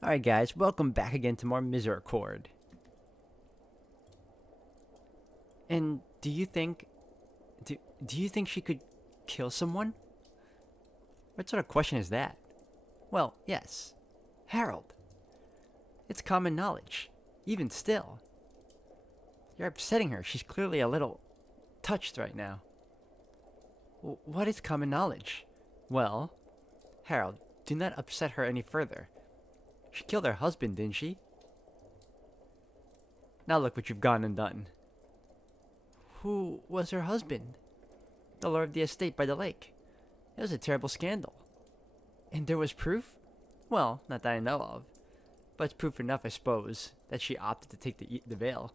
Alright guys, welcome back again to more Misericorde. And do you think she could kill someone? What sort of question is that? Well, yes. Harold. It's common knowledge. Even still. You're upsetting her. She's clearly a little touched right now. What is common knowledge? Well, Harold, do not upset her any further. She killed her husband, didn't she? Now look what you've gone and done. Who was her husband? The lord of the estate by the lake. It was a terrible scandal. And there was proof? Well, not that I know of. But it's proof enough, I suppose, that she opted to take the veil.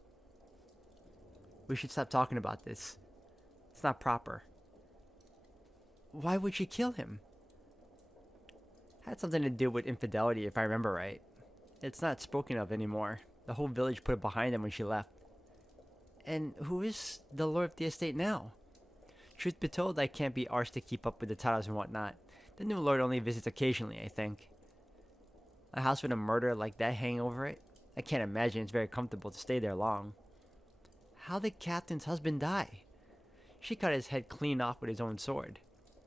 We should stop talking about this. It's not proper. Why would she kill him? Had something to do with infidelity, if I remember right. It's not spoken of anymore. The whole village put it behind them when she left. And who is the lord of the estate now? Truth be told, I can't be arsed to keep up with the titles and whatnot. The new lord only visits occasionally, I think. A house with a murder like that hanging over it? I can't imagine it's very comfortable to stay there long. How did Captain's husband die? She cut his head clean off with his own sword.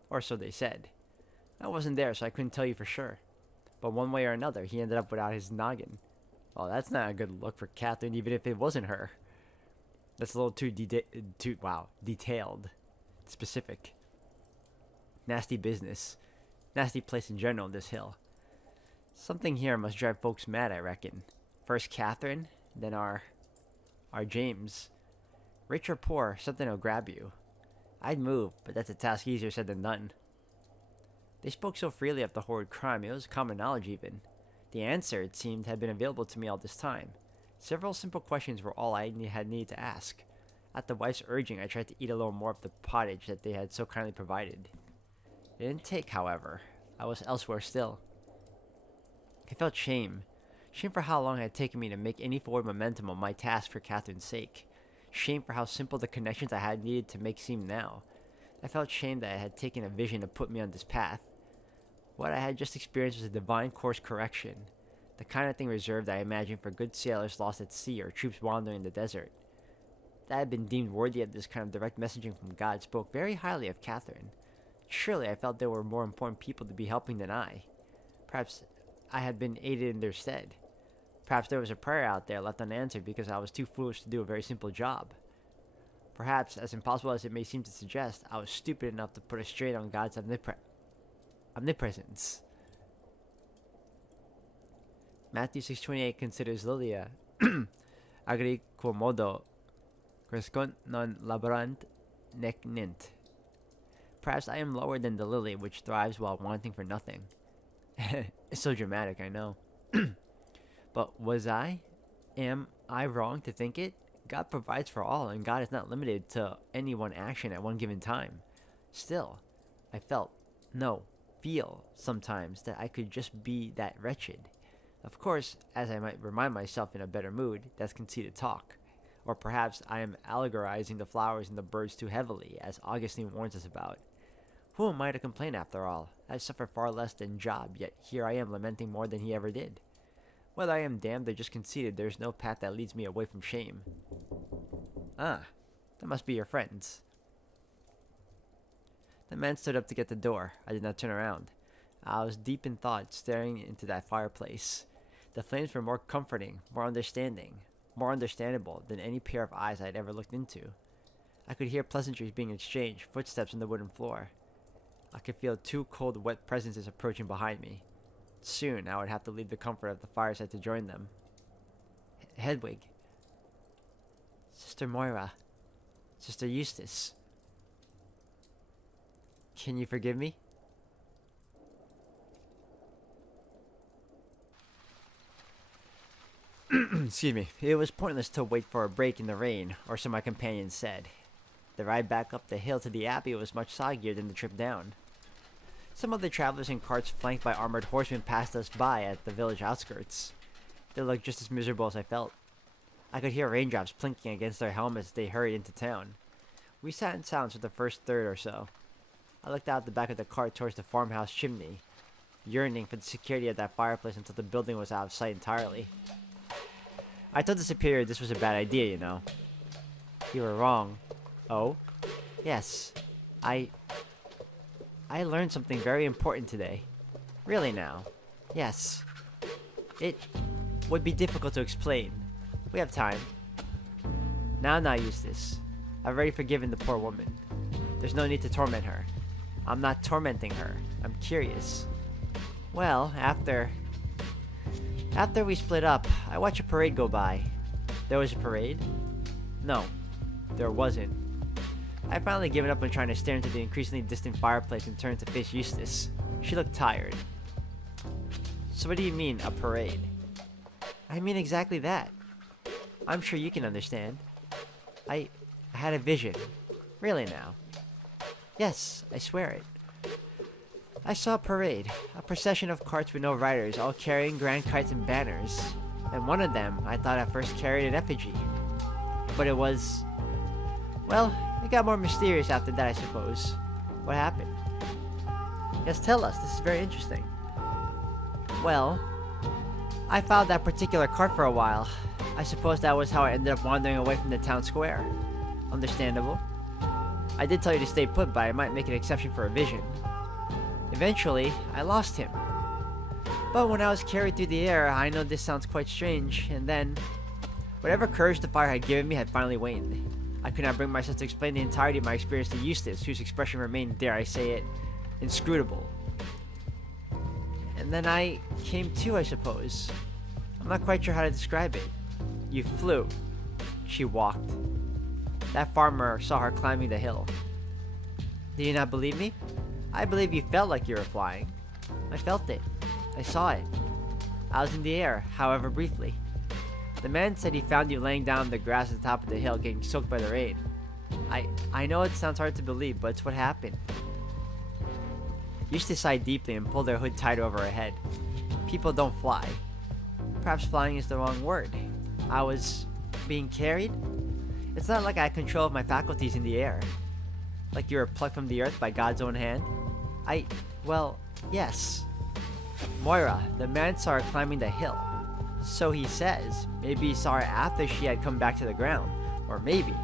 Or so they said. I wasn't there, so I couldn't tell you for sure. But one way or another, he ended up without his noggin. Well, that's not a good look for Catherine, even if it wasn't her. That's a little too detailed. Specific. Nasty business. Nasty place in general, this hill. Something here must drive folks mad, I reckon. First Catherine, then our James. Rich or poor, something will grab you. I'd move, but that's a task easier said than done. They spoke so freely of the horrid crime, it was common knowledge even. The answer, it seemed, had been available to me all this time. Several simple questions were all I had needed to ask. At the wife's urging, I tried to eat a little more of the pottage that they had so kindly provided. It didn't take, however. I was elsewhere still. I felt shame. Shame for how long it had taken me to make any forward momentum on my task for Catherine's sake. Shame for how simple the connections I had needed to make seem now. I felt shame that I had taken a vision to put me on this path. What I had just experienced was a divine course correction. The kind of thing reserved, I imagine, for good sailors lost at sea or troops wandering in the desert. That I had been deemed worthy of this kind of direct messaging from God spoke very highly of Catherine. Surely I felt there were more important people to be helping than I. Perhaps I had been aided in their stead. Perhaps there was a prayer out there left unanswered because I was too foolish to do a very simple job. Perhaps, as impossible as it may seem to suggest, I was stupid enough to put a strain on God's omnipresence. Matthew 6:28 considers Lilia agri quomodo crescont non laborant nec nint. Perhaps I am lower than the lily which thrives while wanting for nothing. It's so dramatic, I know. But am I wrong to think it? God provides for all, and God is not limited to any one action at one given time. Still, I feel sometimes that I could just be that wretched. Of course, as I might remind myself in a better mood, that's conceited talk. Or perhaps I am allegorizing the flowers and the birds too heavily, as Augustine warns us about. Who am I to complain after all? I suffer far less than Job, yet here I am lamenting more than he ever did. Whether I am damned or just conceited, there is no path that leads me away from shame. Ah, that must be your friends. The man stood up to get the door. I did not turn around. I was deep in thought, staring into that fireplace. The flames were more comforting, more understandable than any pair of eyes I had ever looked into. I could hear pleasantries being exchanged, footsteps on the wooden floor. I could feel two cold, wet presences approaching behind me. Soon I would have to leave the comfort of the fireside to join them. Hedwig. Sister Moira. Sister Eustace. Can you forgive me? Excuse me. It was pointless to wait for a break in the rain, or so my companions said. The ride back up the hill to the abbey was much soggier than the trip down. Some of the travelers in carts flanked by armored horsemen passed us by at the village outskirts. They looked just as miserable as I felt. I could hear raindrops plinking against their helmets as they hurried into town. We sat in silence for the first third or so. I looked out the back of the cart towards the farmhouse chimney. yearning for the security of that fireplace until the building was out of sight entirely. I told the superior this was a bad idea, you know. You were wrong. Oh? Yes. I learned something very important today. Really now. Yes. It would be difficult to explain. We have time. Now, Eustace. I've already forgiven the poor woman. There's no need to torment her. I'm not tormenting her. I'm curious. Well, after we split up, I watched a parade go by. There was a parade? No, there wasn't. I finally given up on trying to stare into the increasingly distant fireplace and turned to face Eustace. She looked tired. So what do you mean, a parade? I mean exactly that. I'm sure you can understand. I had a vision. Really now. Yes, I swear it. I saw a parade, a procession of carts with no riders, all carrying grand kites and banners. And one of them, I thought at first carried an effigy. But it was... Well, it got more mysterious after that, I suppose. What happened? Yes, tell us. This is very interesting. Well, I followed that particular cart for a while. I suppose that was how I ended up wandering away from the town square. Understandable. I did tell you to stay put, but I might make an exception for a vision. Eventually, I lost him. But when I was carried through the air, I know this sounds quite strange, and then... Whatever courage the fire had given me had finally waned. I could not bring myself to explain the entirety of my experience to Eustace, whose expression remained, dare I say it, inscrutable. And then I came to, I suppose. I'm not quite sure how to describe it. You flew. She walked. That farmer saw her climbing the hill. Do you not believe me? I believe you felt like you were flying. I felt it. I saw it. I was in the air, however briefly. The man said he found you laying down on the grass at the top of the hill getting soaked by the rain. I know it sounds hard to believe, but it's what happened. Eustace sighed deeply and pulled their hood tight over her head. People don't fly. Perhaps flying is the wrong word. I was being carried? It's not like I had control of my faculties in the air. Like you were plucked from the earth by God's own hand? Well, yes. Moira, the man saw her climbing the hill. So he says. Maybe he saw her after she had come back to the ground. Or maybe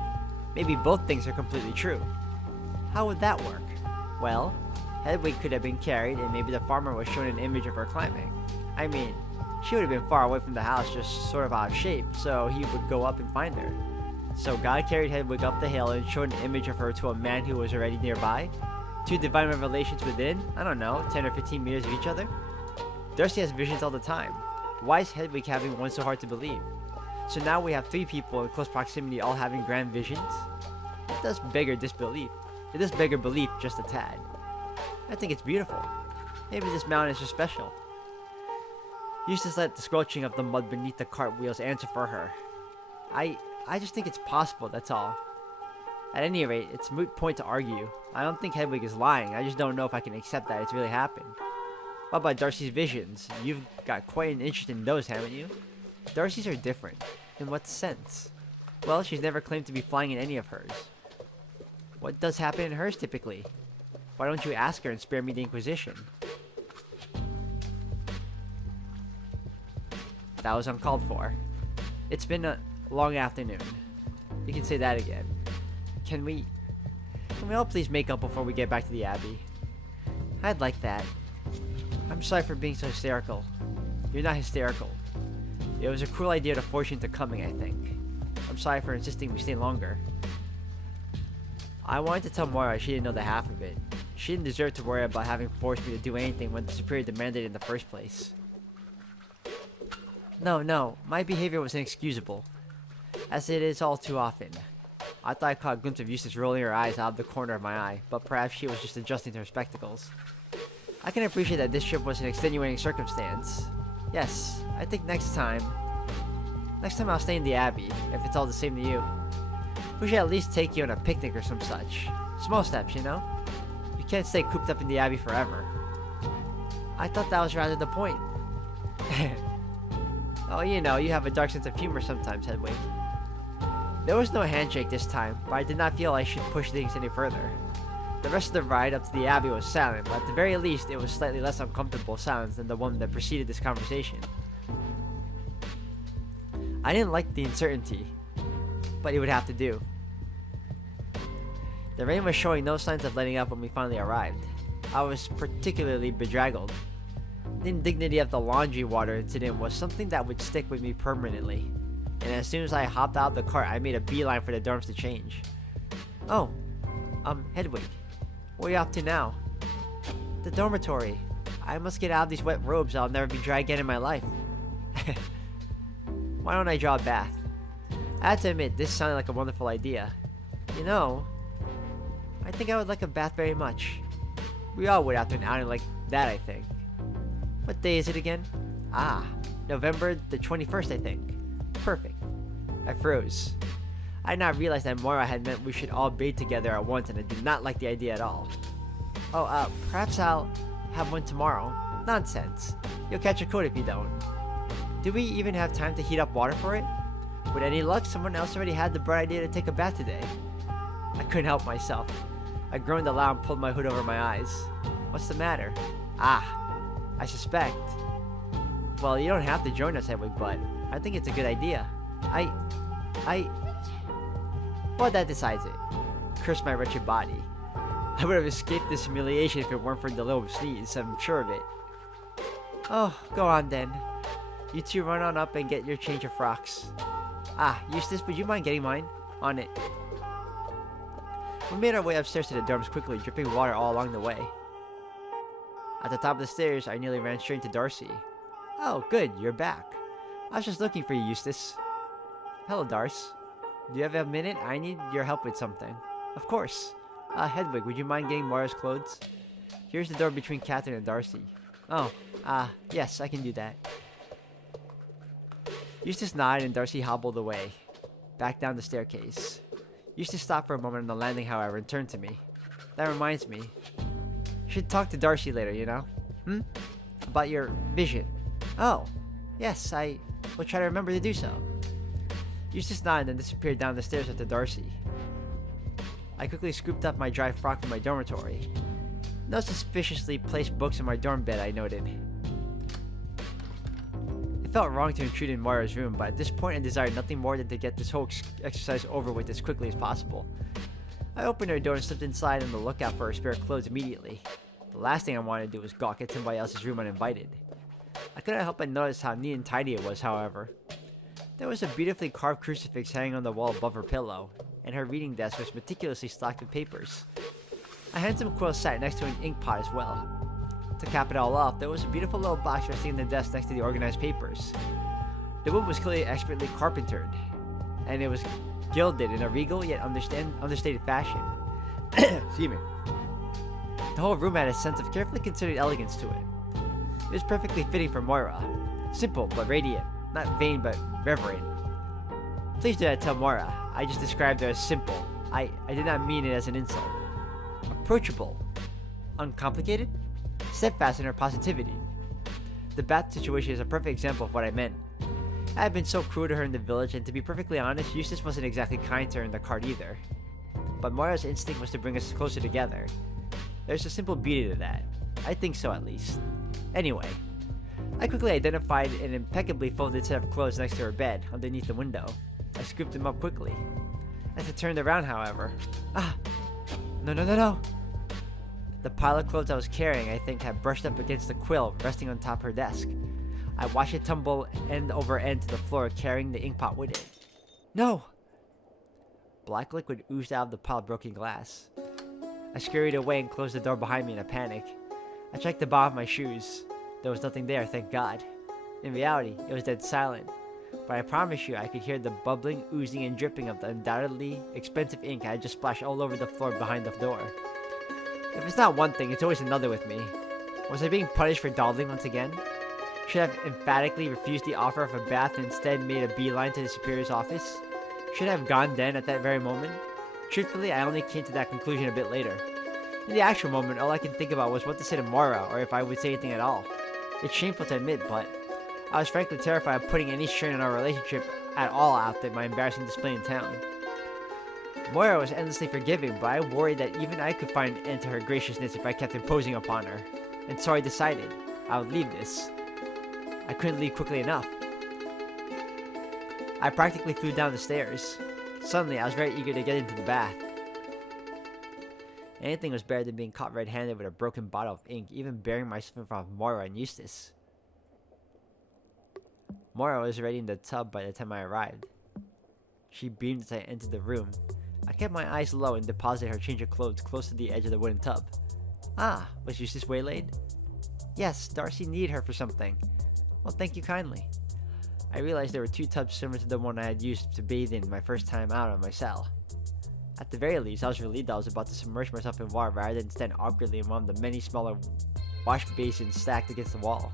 both things are completely true. How would that work? Well, Hedwig could have been carried, and maybe the farmer was shown an image of her climbing. I mean, she would have been far away from the house, just sort of out of shape, so he would go up and find her. So God carried Hedwig up the hill and showed an image of her to a man who was already nearby? Two divine revelations within, I don't know, 10 or 15 meters of each other? Darcy has visions all the time. Why is Hedwig having one so hard to believe? So now we have three people in close proximity all having grand visions? It does beggar disbelief. It does beggar belief just a tad. I think it's beautiful. Maybe this mountain is just special. Eustace let the squelching of the mud beneath the cart wheels answer for her. I just think it's possible, that's all. At any rate, it's a moot point to argue. I don't think Hedwig is lying, I just don't know if I can accept that it's really happened. What about Darcy's visions? You've got quite an interest in those, haven't you? Darcy's are different. In what sense? Well, she's never claimed to be flying in any of hers. What does happen in hers, typically? Why don't you ask her and spare me the Inquisition? That was uncalled for. It's been a long afternoon. You can say that again. Can we all please make up before we get back to the Abbey? I'd like that. I'm sorry for being so hysterical. You're not hysterical. It was a cruel idea to force you into coming, I think. I'm sorry for insisting we stay longer. I wanted to tell Moira she didn't know the half of it. She didn't deserve to worry about having forced me to do anything when the Superior demanded it in the first place. No, my behavior was inexcusable, as it is all too often. I thought I caught a glimpse of Eustace rolling her eyes out of the corner of my eye, but perhaps she was just adjusting to her spectacles. I can appreciate that this trip was an extenuating circumstance. Yes, I think next time I'll stay in the Abbey, if it's all the same to you. We should at least take you on a picnic or some such. Small steps, you know? You can't stay cooped up in the Abbey forever. I thought that was rather the point. Oh, you know, you have a dark sense of humor sometimes, Hedwig. There was no handshake this time, but I did not feel I should push things any further. The rest of the ride up to the Abbey was silent, but at the very least, it was slightly less uncomfortable silence than the one that preceded this conversation. I didn't like the uncertainty, but it would have to do. The rain was showing no signs of letting up when we finally arrived. I was particularly bedraggled. The indignity of the laundry water incident was something that would stick with me permanently, and as soon as I hopped out of the cart, I made a beeline for the dorms to change. Oh, Hedwig, where are you off to now? The dormitory. I must get out of these wet robes, I'll never be dry again in my life. Why don't I draw a bath? I have to admit, this sounded like a wonderful idea. You know, I think I would like a bath very much. We all would after an outing like that, I think. What day is it again? Ah, November the 21st, I think. Perfect. I froze. I had not realized that Moira had meant we should all bathe together at once, and I did not like the idea at all. Oh, perhaps I'll have one tomorrow. Nonsense. You'll catch a cold if you don't. Do we even have time to heat up water for it? With any luck, someone else already had the bright idea to take a bath today. I couldn't help myself. I groaned aloud and pulled my hood over my eyes. What's the matter? I suspect. Well, you don't have to join us, Hedwig, but I think it's a good idea. Well, that decides it. Curse my wretched body. I would have escaped this humiliation if it weren't for the little sneeze, I'm sure of it. Oh, go on then. You two run on up and get your change of frocks. Eustace, would you mind getting mine? On it. We made our way upstairs to the dorms quickly, dripping water all along the way. At the top of the stairs, I nearly ran straight into Darcy. Oh, good, you're back. I was just looking for you, Eustace. Hello, Darce. Do you have a minute? I need your help with something. Of course. Hedwig, would you mind getting Moira's clothes? Here's the door between Catherine and Darcy. Oh, yes, I can do that. Eustace nodded and Darcy hobbled away, back down the staircase. Eustace stopped for a moment on the landing, however, and turned to me. That reminds me. You should talk to Darcy later, you know? About your vision. Oh, yes, I will try to remember to do so. Eustace nodded and disappeared down the stairs after Darcy. I quickly scooped up my dry frock from my dormitory. No suspiciously placed books in my dorm bed, I noted. It felt wrong to intrude in Moira's room, but at this point I desired nothing more than to get this whole exercise over with as quickly as possible. I opened her door and slipped inside on the lookout for her spare clothes immediately. The last thing I wanted to do was gawk at somebody else's room uninvited. I couldn't help but notice how neat and tidy it was, however. There was a beautifully carved crucifix hanging on the wall above her pillow, and her reading desk was meticulously stocked with papers. A handsome quill sat next to an ink pot as well. To cap it all off, there was a beautiful little box resting in the desk next to the organized papers. The wood was clearly expertly carpentered, and it was gilded in a regal yet understated fashion. Excuse me. The whole room had a sense of carefully considered elegance to it. It was perfectly fitting for Moira. Simple but radiant, not vain but reverent. Please do not tell Moira. I just described her as simple. I did not mean it as an insult. Approachable. Uncomplicated. Steadfast in her positivity. The bath situation is a perfect example of what I meant. I had been so cruel to her in the village, and to be perfectly honest, Eustace wasn't exactly kind to her in the cart either. But Moira's instinct was to bring us closer together. There's a simple beauty to that. I think so, at least. Anyway, I quickly identified an impeccably folded set of clothes next to her bed, underneath the window. I scooped them up quickly. As I turned around, however... No. The pile of clothes I was carrying, I think, had brushed up against the quill resting on top of her desk. I watched it tumble end over end to the floor, carrying the inkpot with it. No! Black liquid oozed out of the pile of broken glass. I scurried away and closed the door behind me in a panic. I checked the bottom of my shoes. There was nothing there, thank God. In reality, it was dead silent. But I promise you, I could hear the bubbling, oozing, and dripping of the undoubtedly expensive ink I had just splashed all over the floor behind the door. If it's not one thing, it's always another with me. Was I being punished for dawdling once again? Should I have emphatically refused the offer of a bath and instead made a beeline to the superior's office? Should I have gone then at that very moment? Truthfully, I only came to that conclusion a bit later. In the actual moment, all I could think about was what to say to Moira, or if I would say anything at all. It's shameful to admit, but I was frankly terrified of putting any strain on our relationship at all after my embarrassing display in town. Moira was endlessly forgiving, but I worried that even I could find an end to her graciousness if I kept imposing upon her. And so I decided I would leave this. I couldn't leave quickly enough. I practically flew down the stairs. Suddenly, I was very eager to get into the bath. Anything was better than being caught red-handed with a broken bottle of ink, even burying myself in front of Moira and Eustace. Moira was already in the tub by the time I arrived. She beamed as I entered the room. I kept my eyes low and deposited her change of clothes close to the edge of the wooden tub. Ah, was Eustace waylaid? Yes, Darcy needed her for something. Well, thank you kindly. I realized there were 2 tubs similar to the one I had used to bathe in my first time out of my cell. At the very least, I was relieved I was about to submerge myself in water rather than stand awkwardly in one of the many smaller wash basins stacked against the wall.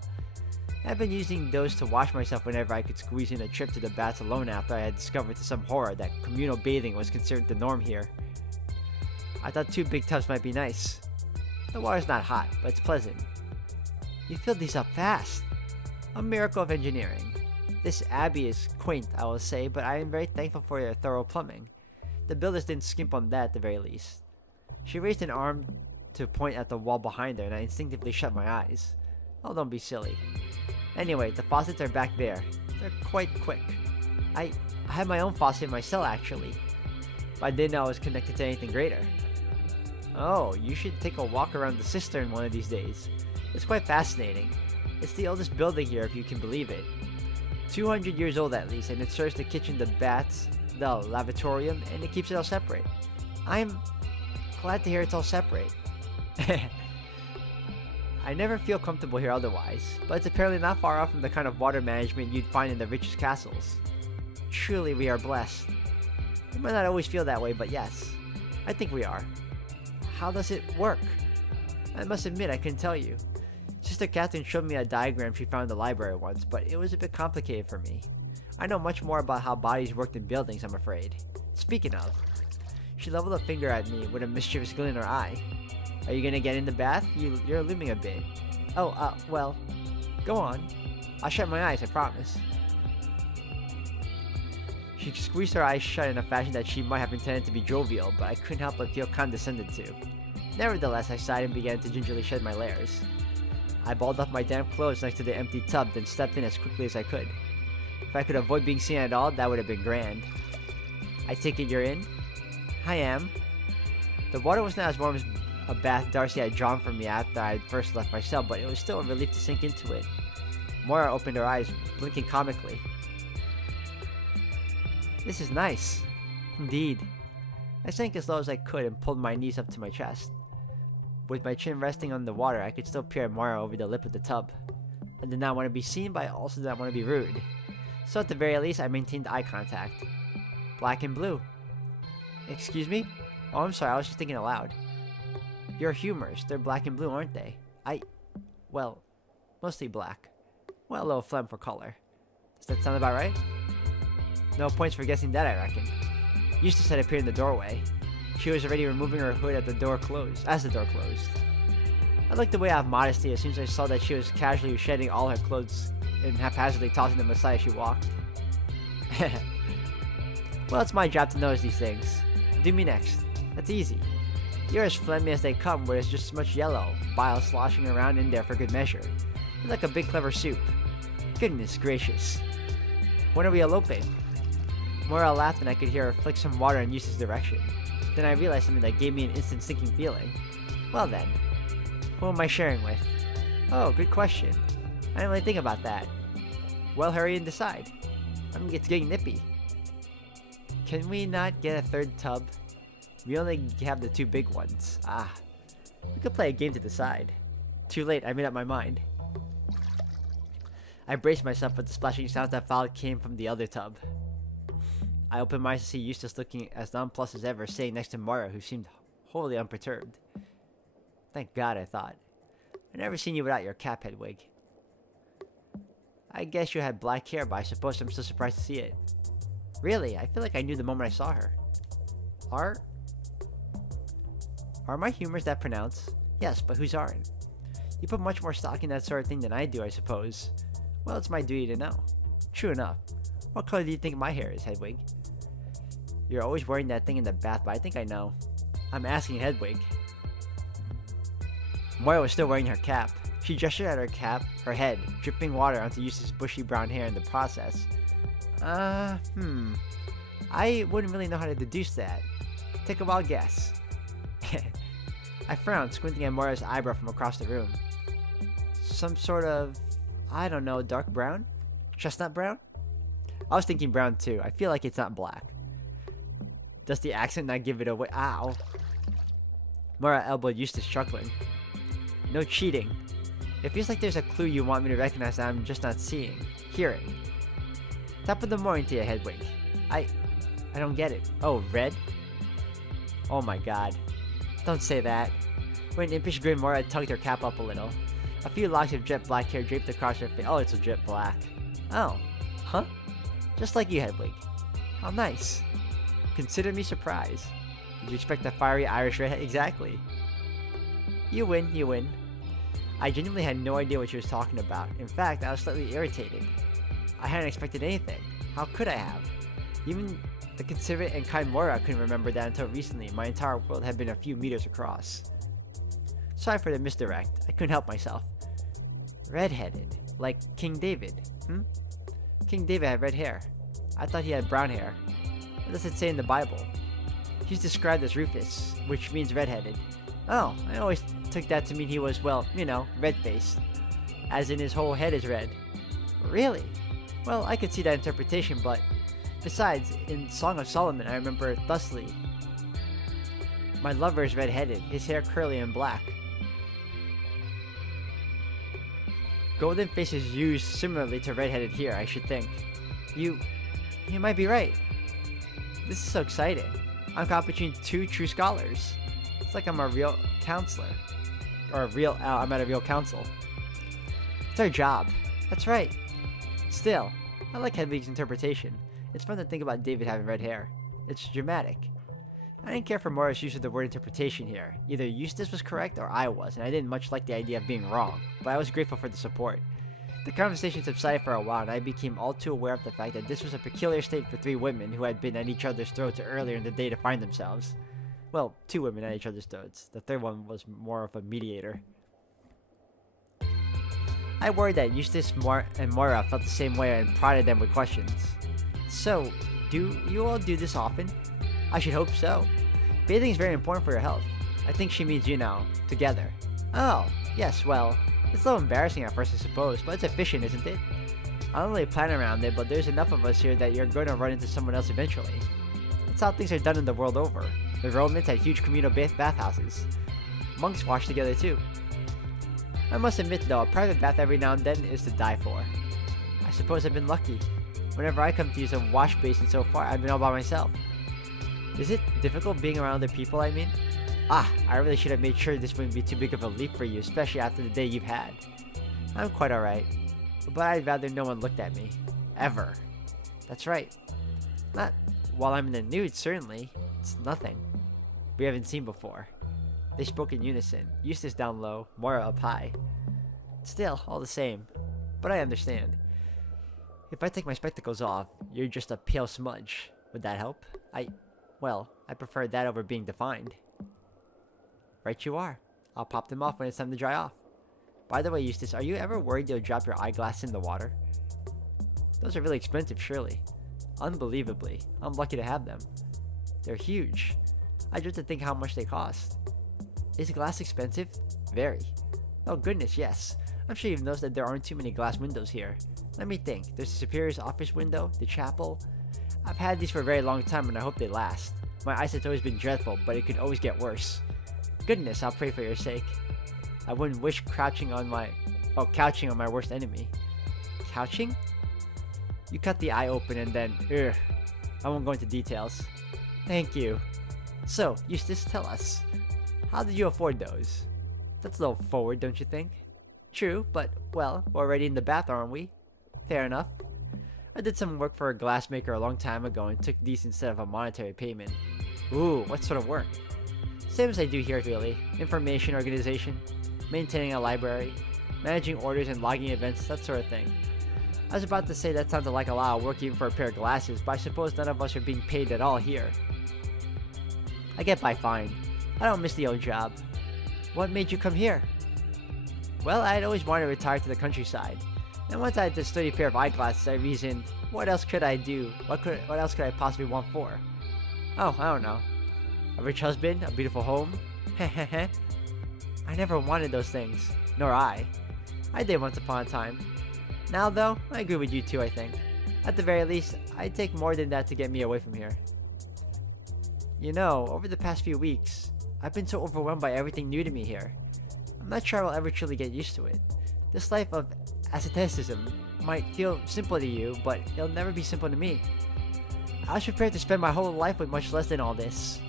I've been using those to wash myself whenever I could squeeze in a trip to the baths alone after I had discovered to some horror that communal bathing was considered the norm here. I thought 2 big tubs might be nice. The water's not hot, but it's pleasant. You filled these up fast. A miracle of engineering. This abbey is quaint, I will say, but I am very thankful for your thorough plumbing. The builders didn't skimp on that at the very least. She raised an arm to point at the wall behind her, and I instinctively shut my eyes. Oh, don't be silly. Anyway, the faucets are back there. They're quite quick. I had my own faucet in my cell, actually. But I didn't know I was connected to anything greater. Oh, you should take a walk around the cistern one of these days. It's quite fascinating. It's the oldest building here, if you can believe it. 200 years old at least, and it serves the kitchen, the baths, the lavatorium, and it keeps it all separate. I'm glad to hear it's all separate. I never feel comfortable here otherwise, but it's apparently not far off from the kind of water management you'd find in the richest castles. Truly, we are blessed. We might not always feel that way, but yes, I think we are. How does it work? I must admit, I couldn't tell you. Sister Catherine showed me a diagram she found in the library once, but it was a bit complicated for me. I know much more about how bodies worked in buildings, I'm afraid. Speaking of, she leveled a finger at me with a mischievous glint in her eye. Are you gonna get in the bath? You're looming a bit. Oh, well, go on. I'll shut my eyes, I promise. She squeezed her eyes shut in a fashion that she might have intended to be jovial, but I couldn't help but feel condescended to. Nevertheless, I sighed and began to gingerly shed my layers. I balled up my damp clothes next to the empty tub, then stepped in as quickly as I could. If I could avoid being seen at all, that would have been grand. I take it you're in? I am. The water was not as warm as a bath Darcy had drawn for me after I had first left my cell, but it was still a relief to sink into it. Moira opened her eyes, blinking comically. This is nice. Indeed. I sank as low as I could and pulled my knees up to my chest. With my chin resting on the water, I could still peer at Moira over the lip of the tub. I did not want to be seen, but I also did not want to be rude. So at the very least, I maintained eye contact. Black and blue. Excuse me? Oh, I'm sorry, I was just thinking aloud. Your humors, they're black and blue, aren't they? Well, mostly black. Well, a little phlegm for color. Does that sound about right? No points for guessing that, I reckon. Eustace had appeared in the doorway. She was already removing her hood as the door closed. I looked away out of modesty as soon as I saw that she was casually shedding all her clothes and haphazardly tossing them aside as she walked. Well, it's my job to notice these things. Do me next. That's easy. You're as phlegmy as they come, where there's just as much yellow, bile sloshing around in there for good measure. You're like a big clever soup. Goodness gracious. When are we eloping? Moira laughed and I could hear her flick some water in Eustace's direction. Then I realized something that gave me an instant sinking feeling. Well then, who am I sharing with? Oh, good question. I didn't really think about that. Well, hurry and decide. It's getting nippy. Can we not get a third tub? We only have the 2 big ones. We could play a game to decide. Too late, I made up my mind. I braced myself, but the splashing sounds that followed came from the other tub. I opened my eyes to see Eustace looking as nonplussed as ever, sitting next to Moira, who seemed wholly unperturbed. Thank God, I thought. I've never seen you without your cap, Hedwig. I guess you had black hair, but I suppose I'm still surprised to see it. Really, I feel like I knew the moment I saw her. Are my humors that pronounced? Yes, but whose aren't? You put much more stock in that sort of thing than I do, I suppose. Well, it's my duty to know. True enough. What color do you think my hair is, Hedwig? You're always wearing that thing in the bath, but I think I know. I'm asking Hedwig. Moira was still wearing her cap. She gestured at her cap, her head, dripping water onto Eustace's bushy brown hair in the process. I wouldn't really know how to deduce that. Take a wild guess. I frowned, squinting at Moira's eyebrow from across the room. Some sort of, I don't know, dark brown? Chestnut brown? I was thinking brown too. I feel like it's not black. Does the accent not give it away? Ow. Moira elbowed Eustace, chuckling. No cheating. It feels like there's a clue you want me to recognize that I'm just not seeing. Hearing. Top of the morning to you, Hedwig. I don't get it. Oh, red? Oh my god. Don't say that. With an impish grin, Moira tugged her cap up a little. A few locks of jet black hair draped across her face. Oh, it's jet black. Oh. Huh? Just like you, Hedwig. How nice. Consider me surprised. Did you expect a fiery Irish redhead? Exactly. You win, you win. I genuinely had no idea what she was talking about. In fact, I was slightly irritated. I hadn't expected anything. How could I have? Even the considerate and kind Moira couldn't remember that until recently. My entire world had been a few meters across. Sorry for the misdirect. I couldn't help myself. Redheaded. Like King David. King David had red hair. I thought he had brown hair. What does it say in the Bible? He's described as Rufus, which means redheaded. Oh, I always took that to mean he was, well, you know, red-faced. As in his whole head is red. Really? Well, I could see that interpretation, but besides, in Song of Solomon, I remember thusly. My lover is red-headed, his hair curly and black. Golden face is used similarly to red-headed here, I should think. You might be right. This is so exciting. I'm caught between two true scholars. It's like I'm a real counselor. I'm at a real council. It's our job. That's right. Still, I like Hedwig's interpretation. It's fun to think about David having red hair. It's dramatic. I didn't care for Moira's use of the word interpretation here. Either Eustace was correct or I was, and I didn't much like the idea of being wrong, but I was grateful for the support. The conversation subsided for a while, and I became all too aware of the fact that this was a peculiar state for three women who had been at each other's throats earlier in the day to find themselves. Well, two women at each other's throats. The third one was more of a mediator. I worried that Eustace and Moira felt the same way and prodded them with questions. So, do you all do this often? I should hope so. Bathing is very important for your health. I think she means, together. Oh, yes, well, it's a little embarrassing at first, I suppose, but it's efficient, isn't it? I don't really plan around it, but there's enough of us here that you're going to run into someone else eventually. It's how things are done in the world over. The Romans had huge communal bathhouses. Monks wash together too. I must admit though, a private bath every now and then is to die for. I suppose I've been lucky. Whenever I come to use a wash basin so far, I've been all by myself. Is it difficult being around other people, I mean? I really should have made sure this wouldn't be too big of a leap for you, especially after the day you've had. I'm quite alright. But I'd rather no one looked at me. Ever. That's right. Not while I'm in the nude, certainly. It's nothing we haven't seen before. They spoke in unison. Eustace down low, Moira up high. Still, all the same. But I understand. If I take my spectacles off, you're just a pale smudge. Would that help? I prefer that over being defined. Right you are. I'll pop them off when it's time to dry off. By the way, Eustace, are you ever worried you'll drop your eyeglass in the water? Those are really expensive, surely. Unbelievably. I'm lucky to have them. They're huge. I dread to think how much they cost. Is glass expensive? Very. Oh goodness, yes. I'm sure you've noticed that there aren't too many glass windows here. Let me think. There's the Superior's office window, the chapel. I've had these for a very long time and I hope they last. My eyesight's always been dreadful, but it could always get worse. Goodness, I'll pray for your sake. I wouldn't wish couching on my worst enemy. Couching? You cut the eye open and then, I won't go into details. Thank you. So, Eustace, tell us. How did you afford those? That's a little forward, don't you think? True, but, well, we're already in the bath, aren't we? Fair enough. I did some work for a glassmaker a long time ago and took these instead of a monetary payment. Ooh, what sort of work? Same as I do here, really. Information organization, maintaining a library, managing orders and logging events, that sort of thing. I was about to say that sounded like a lot of work even for a pair of glasses, but I suppose none of us are being paid at all here. I get by fine. I don't miss the old job. What made you come here? Well, I had always wanted to retire to the countryside. And once I had this sturdy pair of eyeglasses, I reasoned, what else could I do? What else could I possibly want for? Oh, I don't know. A rich husband, a beautiful home. Heh. I never wanted those things. Nor I. I did once upon a time. Now, though, I agree with you too, I think. At the very least, I'd take more than that to get me away from here. You know, over the past few weeks, I've been so overwhelmed by everything new to me here. I'm not sure I'll ever truly get used to it. This life of asceticism might feel simple to you, but it'll never be simple to me. I was prepared to spend my whole life with much less than all this.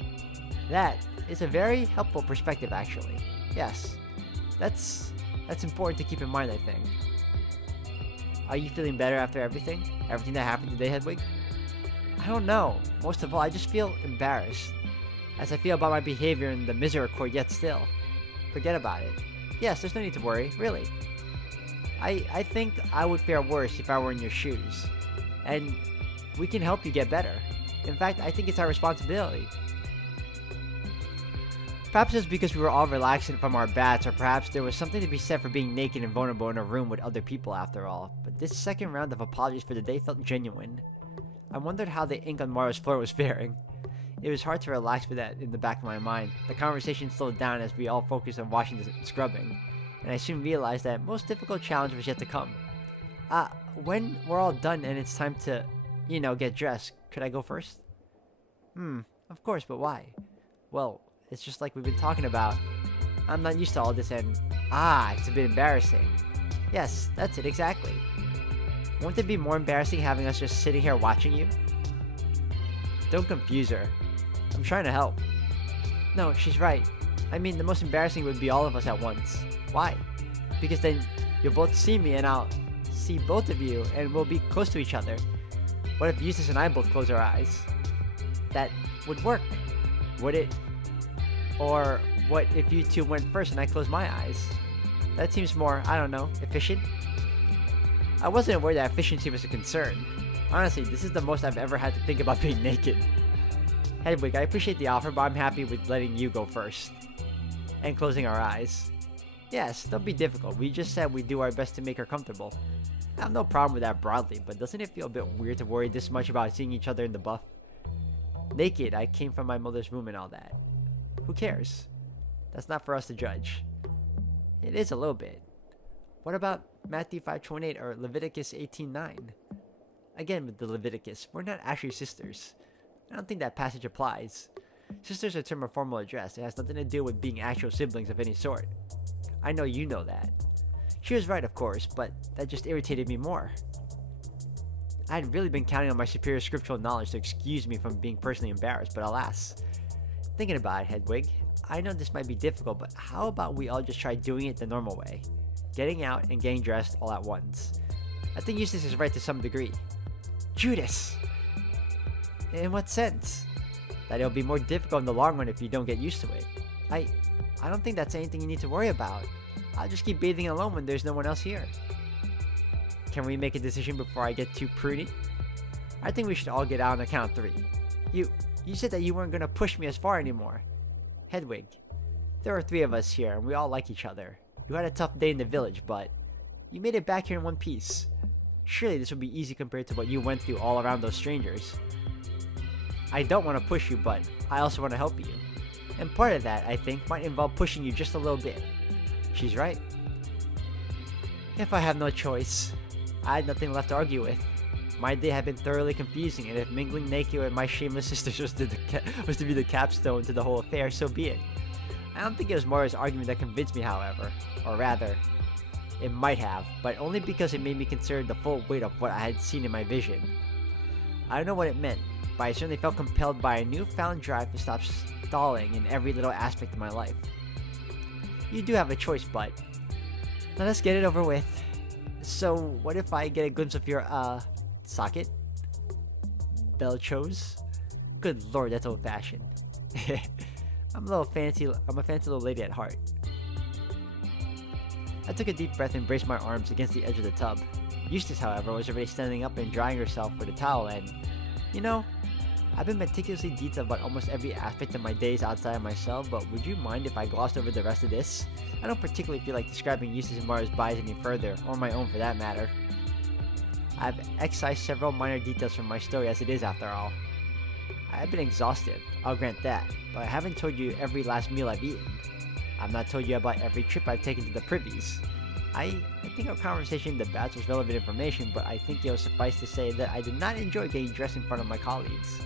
That is a very helpful perspective, actually. Yes, that's important to keep in mind, I think. Are you feeling better after everything? Everything that happened today, Hedwig? I don't know. Most of all, I just feel embarrassed. As I feel about my behavior in the Misericorde, yet still. Forget about it. Yes, there's no need to worry, really. I think I would fare worse if I were in your shoes. And we can help you get better. In fact, I think it's our responsibility. Perhaps it's because we were all relaxing from our baths, or perhaps there was something to be said for being naked and vulnerable in a room with other people after all. But this second round of apologies for the day felt genuine. I wondered how the ink on Mario's floor was faring. It was hard to relax with that in the back of my mind. The conversation slowed down as we all focused on washing the scrubbing, and I soon realized that most difficult challenge was yet to come. When we're all done and it's time to, get dressed, could I go first? Of course, but why? Well, it's just like we've been talking about. I'm not used to all this and, it's a bit embarrassing. Yes, that's it, exactly. Won't it be more embarrassing having us just sitting here watching you? Don't confuse her. I'm trying to help. No, she's right. I mean, the most embarrassing would be all of us at once. Why? Because then you'll both see me and I'll see both of you and we'll be close to each other. What if Eustace and I both close our eyes? That would work, would it? Or what if you two went first and I closed my eyes? That seems more, efficient. I wasn't aware that efficiency was a concern. Honestly, this is the most I've ever had to think about being naked. Hedwig, I appreciate the offer, but I'm happy with letting you go first. And closing our eyes. Yes, don't be difficult. We just said we'd do our best to make her comfortable. I have no problem with that broadly, but doesn't it feel a bit weird to worry this much about seeing each other in the buff? Naked, I came from my mother's womb and all that. Who cares? That's not for us to judge. It is a little bit. What about Matthew 5:28 or Leviticus 18:9? Again, with the Leviticus, we're not actually sisters. I don't think that passage applies. Sisters are a term of formal address. It has nothing to do with being actual siblings of any sort. I know you know that. She was right, of course, but that just irritated me more. I had really been counting on my superior scriptural knowledge to excuse me from being personally embarrassed, but alas. Thinking about it, Hedwig, I know this might be difficult, but how about we all just try doing it the normal way? Getting out and getting dressed all at once. I think Eustace is right to some degree. Judas! In what sense? That it'll be more difficult in the long run if you don't get used to it. I don't think that's anything you need to worry about. I'll just keep bathing alone when there's no one else here. Can we make a decision before I get too prudy? I think we should all get out on the count of 3. You said that you weren't going to push me as far anymore. Hedwig, there are 3 of us here and we all like each other. You had a tough day in the village, but you made it back here in one piece. Surely this would be easy compared to what you went through all around those strangers. I don't want to push you, but I also want to help you. And part of that, I think, might involve pushing you just a little bit. She's right. If I have no choice, I had nothing left to argue with. My day had been thoroughly confusing, and if mingling naked with my shameless sisters was to be the capstone to the whole affair, so be it. I don't think it was Mara's argument that convinced me, however. Or rather, it might have, but only because it made me consider the full weight of what I had seen in my vision. I don't know what it meant, but I certainly felt compelled by a newfound drive to stop stalling in every little aspect of my life. You do have a choice, but let us get it over with. So, what if I get a glimpse of your, socket? Belchos? Good lord, that's old-fashioned. I'm a fancy little lady at heart. I took a deep breath and braced my arms against the edge of the tub. Eustace, however, was already standing up and drying herself with a towel, and, you know, I've been meticulously detailed about almost every aspect of my days outside of my cell, but would you mind if I glossed over the rest of this? I don't particularly feel like describing Eustace and Mara's bodies any further, or my own for that matter. I've excised several minor details from my story as it is, after all. I have been exhaustive, I'll grant that, but I haven't told you every last meal I've eaten. I've not told you about every trip I've taken to the privies. I think our conversation in the baths was relevant information, but I think it will suffice to say that I did not enjoy getting dressed in front of my colleagues.